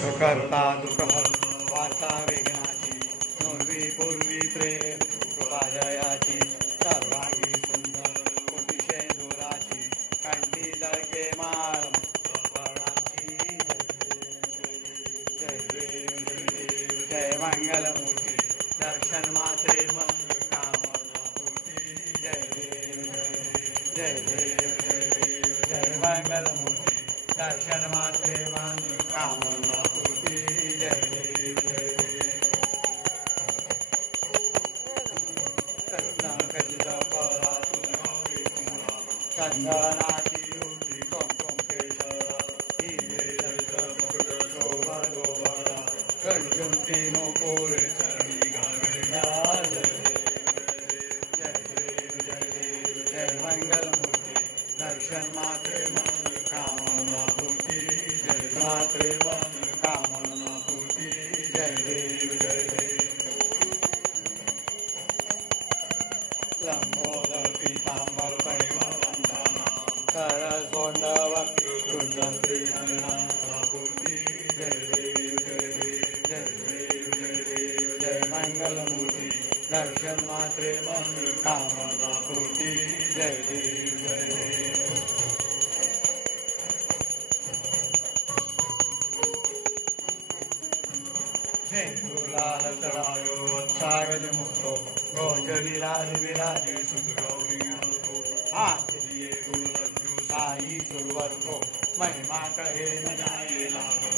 सुखकर्ता दुःखहर्ता वार्ता विघ्नाची नुर्वी पूर्वी प्रेम कृपाजयाची सर्वांगी सुंदर कोटिशय दुराची कंठी जळके माळ फळाची जय देव जय देव जय मंगलमूर्ती दर्शन मात्रे मन कामना पूर्ती जय देव जय देव जय देव जय मंगलमूर्ती दर्शन मात्रे मन कामना पूर्ती जय देव जय देव चंदनाची उठी कुमकुम केशरा हिरे दर्द मुकुट शोभा गोबरा गणजंती नो पोरे चरणी घागड्या जय देव जय देव जय देव जय मंगलमूर्ती दर्शन मात्रे मन कामना पूर्ती जय मात्रे मन कामना पूर्ती जय देव जय देव लंबोदर पीतांबर परिवंदना सरसोंडव कुंडत्री पूर्ती जय देव जय देव जय देव जय देव जय मंगलमूर्ती दर्शन मात्रे मन कामना पूर्ती जय देव जय देव लाल चढ़ायो सागज मुक्तो गोंजली राज विराजे सुगौरी हाथ लिए गुरु रज्जु साई सुरवर को महिमा कहे न जाए लागो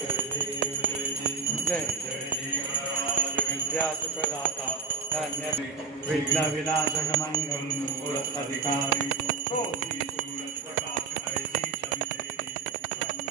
जय देव जय देव जय जय गणराज विद्या सुखदाता धन्य विघ्न विनाशक मंगल मूर्त अधिकारी कोटि सूरज प्रकाश ऐसी छवि तेरी संगम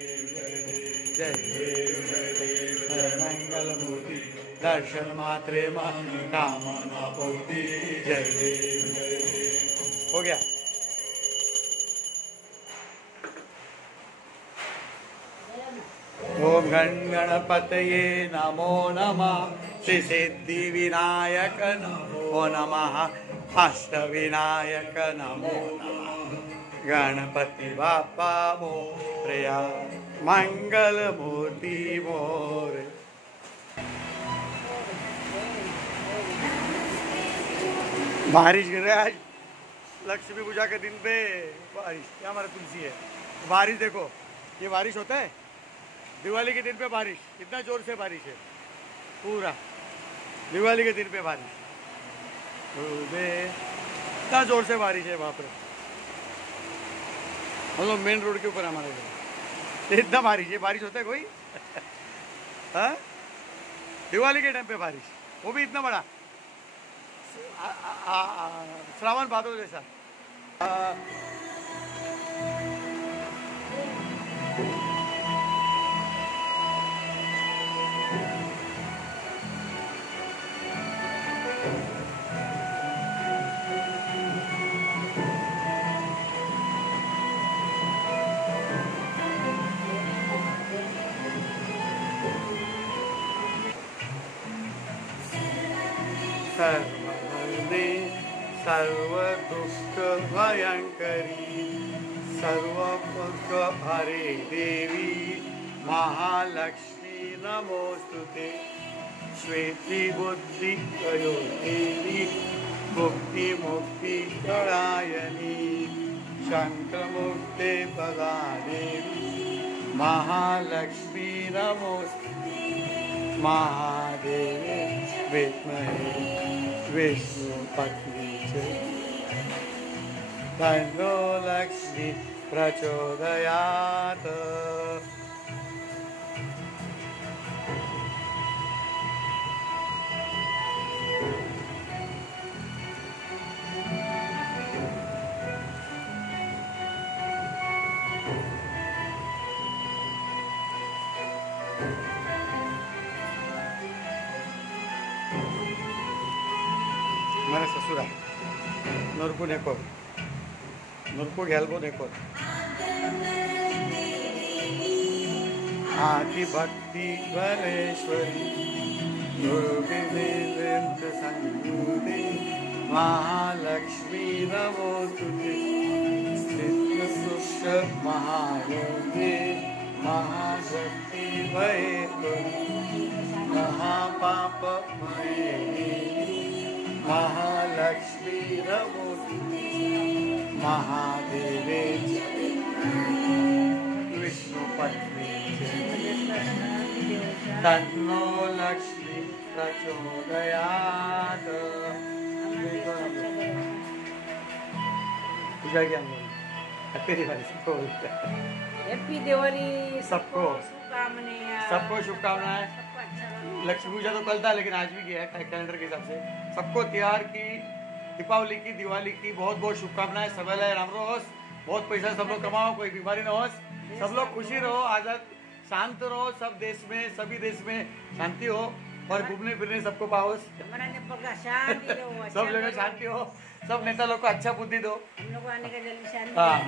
जय देव जय देव जय मंगलमूर्ति दर्शन मात्रे मन कामना पूर्ति जय देव जय देव। हो गया। ओम गण गणपतये नमो नमः श्री सिद्धि विनायक नमो नमः अष्ट विनायक नमो नमः गणपति बापा मोरया मंगल मूर्ति मोर। बारिश गिर रहा है आज लक्ष्मी पूजा के दिन पे बारिश। क्या हमारा तुलसी है बारिश देखो ये बारिश होता है दिवाली के दिन पे बारिश इतना जोर से बारिश है पूरा दिवाली के दिन पे बारिश इतना जोर से बारिश है वहाँ पर मतलब मेन रोड के ऊपर हमारे घर इतना बारिश होता है कोई हाँ दिवाली के टाइम पे बारिश वो भी इतना बड़ा श्रावण भादव जैसा। सर्वहरणे सर्व दुष्ट भयंकरी सर्व दुख हरे देवी महालक्ष्मी नमोस्तुते श्वेति बुद्धि प्रयोगेरी मुक्ति मुक्ति प्रदायनी शंकरमूर्ते पदादेवी महालक्ष्मी नमोस्तुते महादेवी विद्महे विष्णुपत्नी च तन्नो लक्ष्मी प्रचोदयात्। मारे ससुर आहे नरकू नेको नरकू घ्यालबो नेको आदि भक्ति भरेश्वरी योगिवेंद्र संयुते महालक्ष्मी नमोस्तुते नित्यसुष्ट महायोगे महाशक्ति भयेश्वरी महापाप भयेश्वरी महालक्ष्मी नमोस्तुते महादेवे विष्णुपत्नी तन्नो लक्ष्मी प्रचोदयात्। पूजा की हैप्पी दिवाली सबको। हैप्पी दिवाली सबको शुभकामनाएं। सबको शुभकामनाएं। लक्ष्मी पूजा तो कल था लेकिन आज भी किया है कैलेंडर के हिसाब से। सबको त्योहार की, दीपावली की, दिवाली की बहुत बहुत शुभकामनाएं। सबेला राम रोस, बहुत पैसा सब लोग कमाओ, कोई बीमारी ना हो, सब लोग खुशी रहो, आजाद शांत रहो, सब देश में सभी देश में शांति हो और घूमने फिरने सबको पाओ, सब जगह शांति हो, सब नेता लोग को अच्छा बुद्धि दो। हम लोग आने का जल्दी शांति। हाँ।